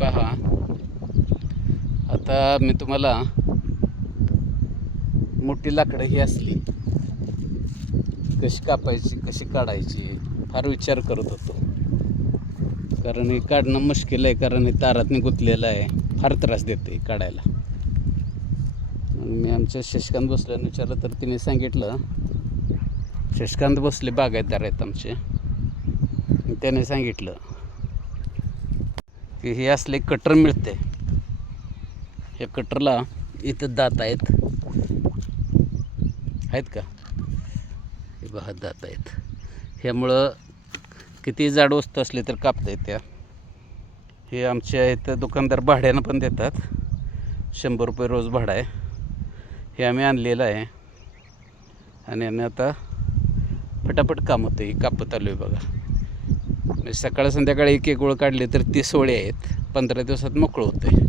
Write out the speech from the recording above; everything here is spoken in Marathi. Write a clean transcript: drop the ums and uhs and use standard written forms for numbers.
पहा, आता मी तुम्हाला मोठी लाकडं ही असली कशी कापायची कशी काढायची फार विचार करत होतो. कारण हे काढणं मुश्किल आहे, कारण हे तारातनी गुंतलेलं आहे, फार त्रास देते काढायला. मग मी आमच्या शशिकांत भोसलेने विचारलं तर तिने सांगितलं, शशिकांत भोसले बागायतदार आहेत आमचे, त्याने सांगितलं की हे असले कटर मिळते. या कटरला इथं दात आहेत का, हे बघा दात आहेत. ह्यामुळं किती जाड वस्तू असली तर कापता येत्या. हे आमच्या इथं दुकानदार भाड्यानं पण देतात, 100 रुपये रोज भाडा आहे. हे आम्ही आणलेलं आहे आणि आम्ही आता फटाफट काम होतं हे कापत आलो आहे बघा. म्हणजे सकाळ संध्याकाळी एक ओळ काढली तर 30 ओळी आहेत, 15 दिवसात मोकळं होतं आहे.